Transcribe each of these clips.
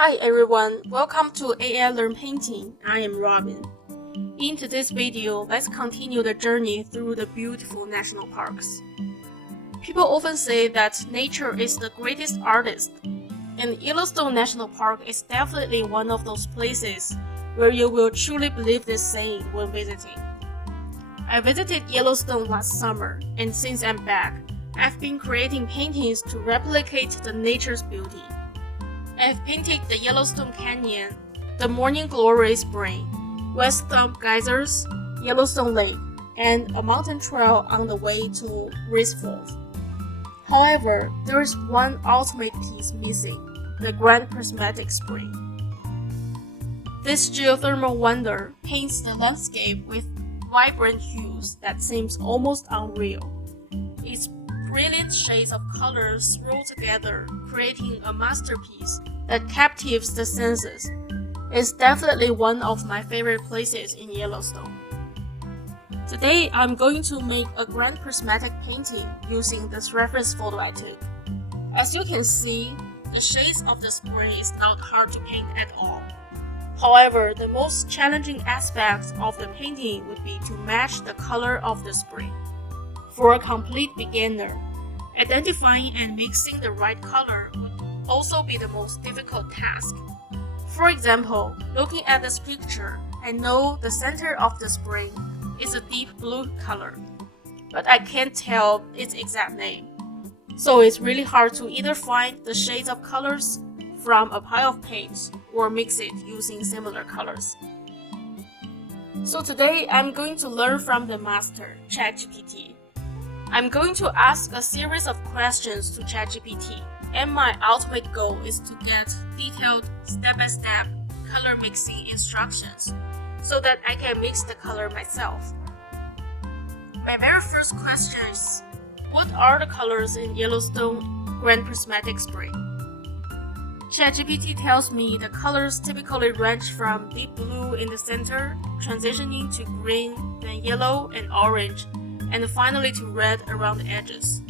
Hi everyone, welcome to AI Learn Painting. I am Robin. In today's video, let's continue the journey through the beautiful national parks. People often say that nature is the greatest artist, and Yellowstone National Park is definitely one of those places where you will truly believe this saying when visiting. I visited Yellowstone last summer, and since I'm back, I've been creating paintings to replicate the nature's beauty. I've painted the Yellowstone Canyon, the Morning Glory Spring, West Thumb Geysers, Yellowstone Lake, and a mountain trail on the way to Reese Falls. However, there is one ultimate piece missing, the Grand Prismatic Spring. This geothermal wonder paints the landscape with vibrant hues that seems almost unreal. Its brilliant shades of colors roll together, creating a masterpiece that captivates the senses. It's definitely one of my favorite places in Yellowstone. Today, I'm going to make a grand prismatic painting using this reference photo I took. As you can see, the shades of the spring is not hard to paint at all. However, the most challenging aspect of the painting would be to match the color of the spring. For a complete beginner, identifying and mixing the right color would also be the most difficult task. For example, looking at this picture, I know the center of the spring is a deep blue color, but I can't tell its exact name. So it's really hard to either find the shades of colors from a pile of paints or mix it using similar colors. So today I'm going to learn from the master, ChatGPT. I'm going to ask a series of questions to ChatGPT, and my ultimate goal is to get detailed step-by-step color mixing instructions so that I can mix the color myself. My very first question is, what are the colors in Yellowstone Grand Prismatic Spring? ChatGPT tells me the colors typically range from deep blue in the center, transitioning to green, then yellow and orange, and finally to red around the edges.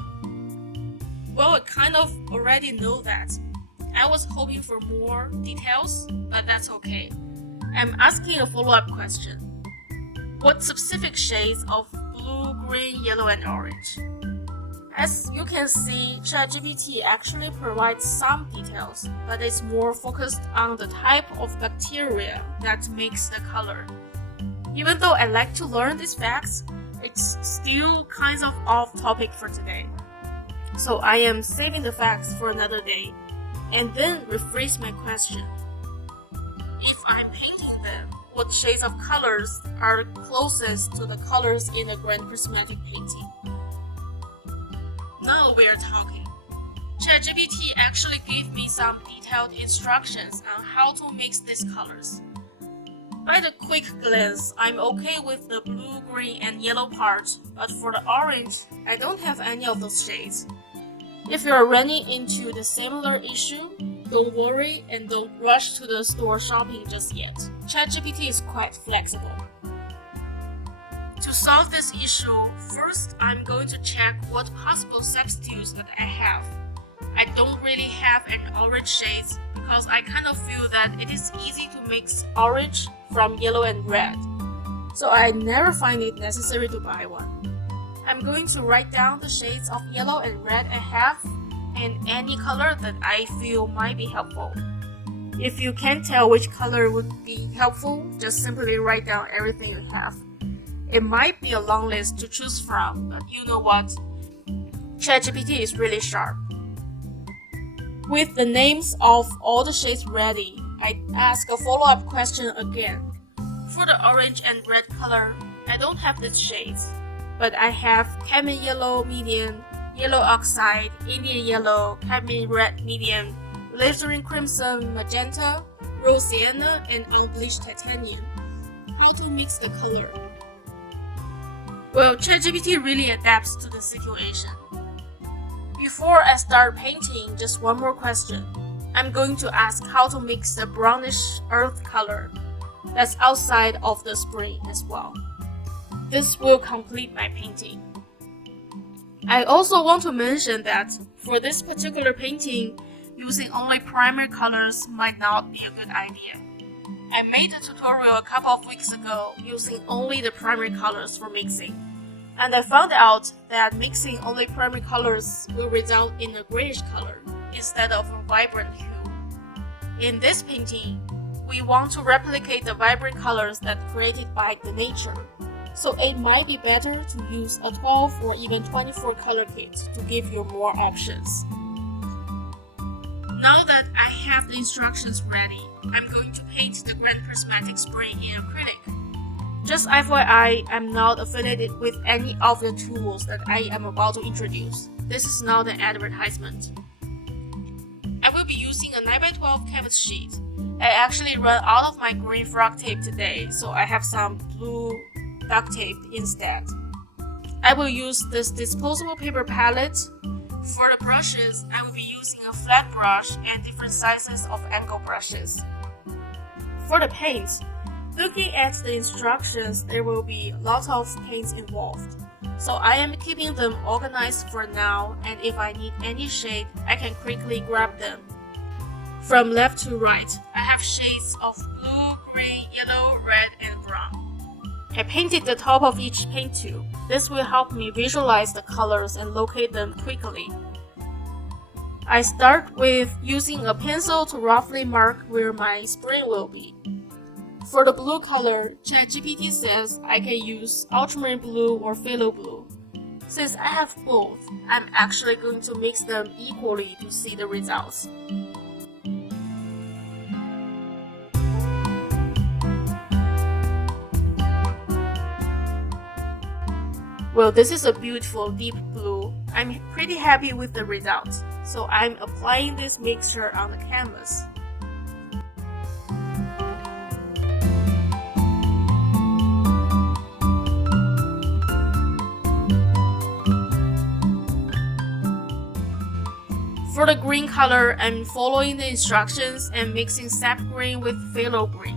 Well, I kind of already know that. I was hoping for more details, but that's okay. I'm asking a follow-up question. What specific shades of blue, green, yellow, and orange? As you can see, ChatGPT actually provides some details, but it's more focused on the type of bacteria that makes the color. Even though I like to learn these facts, it's still kind of off topic for today. So I am saving the facts for another day, and then rephrase my question. If I'm painting them, what shades of colors are closest to the colors in a grand prismatic painting? Now we are talking. ChatGPT actually gave me some detailed instructions on how to mix these colors. By the quick glance, I'm okay with the blue, green, and yellow part, but for the orange, I don't have any of those shades. If you are running into the similar issue, don't worry and don't rush to the store shopping just yet. ChatGPT is quite flexible. To solve this issue, first I'm going to check what possible substitutes that I have. I don't really have any orange shades because I kind of feel that it is easy to mix orange from yellow and red, so I never find it necessary to buy one. I'm going to write down the shades of yellow and red I have and any color that I feel might be helpful. If you can't tell which color would be helpful, just simply write down everything you have. It might be a long list to choose from, but you know what? ChatGPT is really sharp. With the names of all the shades ready, I ask a follow-up question again. For the orange and red color, I don't have these shades, but I have cadmium yellow medium, yellow oxide, Indian yellow, cadmium red medium, alizarin crimson magenta, rose sienna, and unbleached titanium. How to mix the color? Well, ChatGPT really adapts to the situation. Before I start painting, just one more question. I'm going to ask how to mix the brownish earth color that's outside of the spring as well. This will complete my painting. I also want to mention that for this particular painting, using only primary colors might not be a good idea. I made a tutorial a couple of weeks ago using only the primary colors for mixing, and I found out that mixing only primary colors will result in a grayish color instead of a vibrant hue. In this painting, we want to replicate the vibrant colors that created by the nature, so it might be better to use a 12 or even 24 color kit to give you more options. Now that I have the instructions ready, I'm going to paint the Grand Prismatic Spring in acrylic. Just FYI, I'm not affiliated with any of the tools that I am about to introduce. This is not an advertisement. I will be using a 9x12 canvas sheet. I actually ran out of my green frog tape today, so I have some blue duct tape instead. I will use this disposable paper palette. For the brushes, I will be using a flat brush and different sizes of angle brushes. For the paint, looking at the instructions, there will be lots of paints involved. So I am keeping them organized for now, and if I need any shade, I can quickly grab them. From left to right, I have shades of blue, green, yellow, red, and brown. I painted the top of each paint tube. This will help me visualize the colors and locate them quickly. I start with using a pencil to roughly mark where my spring will be. For the blue color, ChatGPT says I can use ultramarine blue or phthalo blue. Since I have both, I'm actually going to mix them equally to see the results. Well, this is a beautiful deep blue. I'm pretty happy with the results, so I'm applying this mixture on the canvas. For the green color, I'm following the instructions and mixing sap green with phthalo green.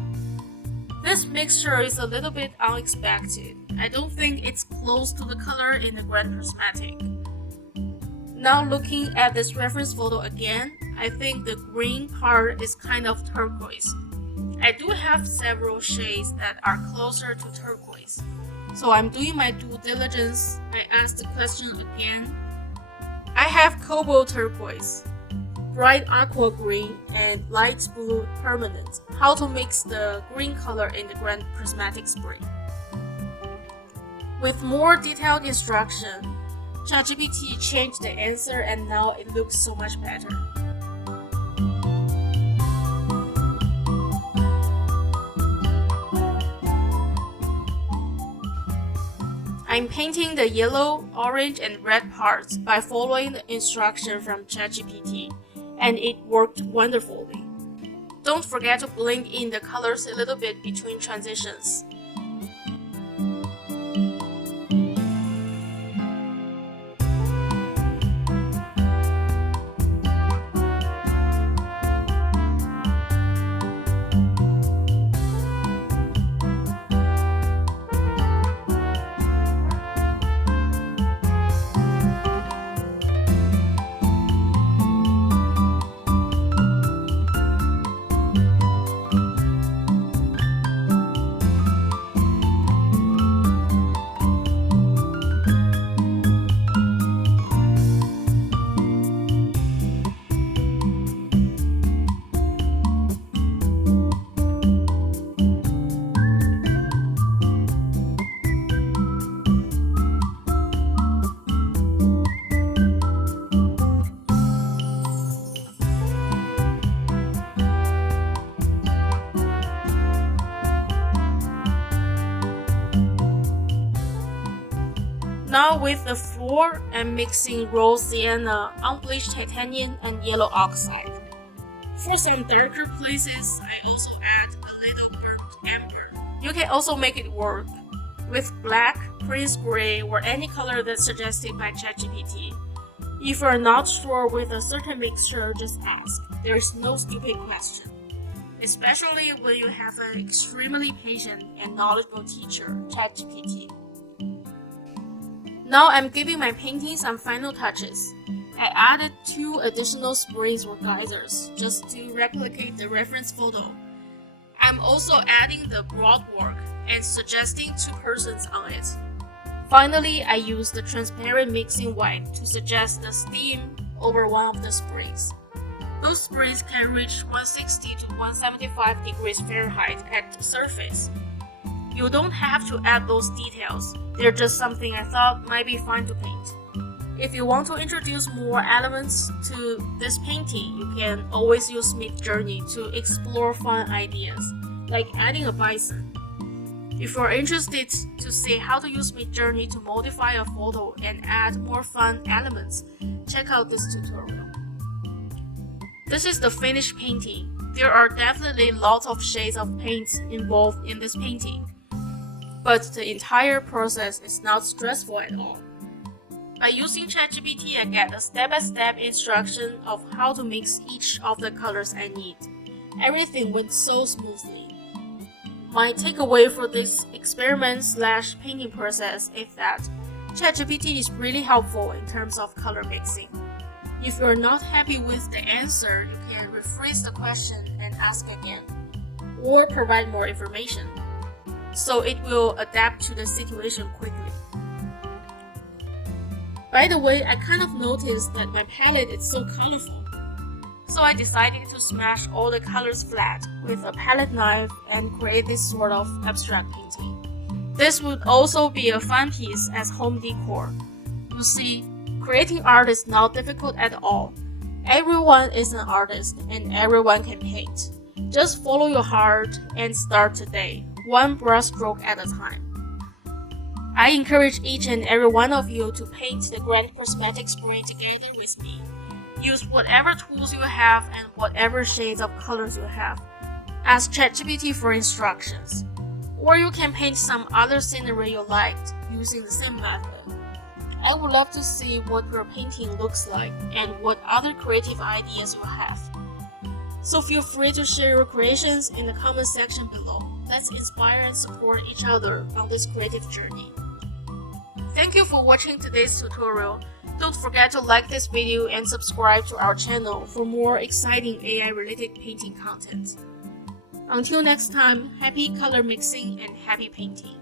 This mixture is a little bit unexpected. I don't think it's close to the color in the Grand Prismatic. Now looking at this reference photo again, I think the green part is kind of turquoise. I do have several shades that are closer to turquoise. So I'm doing my due diligence. I asked the question again. I have cobalt turquoise, bright aqua green, and light blue permanent. How to mix the green color in the Grand Prismatic Spring. With more detailed instruction, ChatGPT changed the answer and now it looks so much better. I'm painting the yellow, orange, and red parts by following the instruction from ChatGPT, and it worked wonderfully. Don't forget to blend in the colors a little bit between transitions. Now with the floor, I'm mixing raw sienna, unbleached titanium, and yellow oxide. For some darker places, I also add a little burnt amber. You can also make it work with black, Prince gray, or any color that's suggested by ChatGPT. If you're not sure with a certain mixture, just ask. There's no stupid question. Especially when you have an extremely patient and knowledgeable teacher, ChatGPT. Now I'm giving my painting some final touches. I added 2 additional springs or geysers just to replicate the reference photo. I'm also adding the broad work and suggesting 2 persons on it. Finally, I used the transparent mixing white to suggest the steam over one of the springs. Those springs can reach 160 to 175 degrees Fahrenheit at the surface. You don't have to add those details, they're just something I thought might be fun to paint. If you want to introduce more elements to this painting, you can always use Midjourney to explore fun ideas, like adding a bison. If you're interested to see how to use Midjourney to modify a photo and add more fun elements, check out this tutorial. This is the finished painting. There are definitely lots of shades of paint involved in this painting, but the entire process is not stressful at all. By using ChatGPT, I get a step-by-step instruction of how to mix each of the colors I need. Everything went so smoothly. My takeaway for this experiment/painting process is that ChatGPT is really helpful in terms of color mixing. If you're not happy with the answer, you can rephrase the question and ask again, or provide more information, so it will adapt to the situation quickly. By the way, I kind of noticed that my palette is so colorful, so I decided to smash all the colors flat with a palette knife and create this sort of abstract painting. This would also be a fun piece as home decor. You see, creating art is not difficult at all. Everyone is an artist and everyone can paint. Just follow your heart and start today, one brushstroke at a time. I encourage each and every one of you to paint the Grand Prismatic Spring together with me. Use whatever tools you have and whatever shades of colors you have. Ask ChatGPT for instructions. Or you can paint some other scenery you liked using the same method. I would love to see what your painting looks like and what other creative ideas you have. So feel free to share your creations in the comment section below. Let's inspire and support each other on this creative journey. Thank you for watching today's tutorial. Don't forget to like this video and subscribe to our channel for more exciting AI-related painting content. Until next time, happy color mixing and happy painting.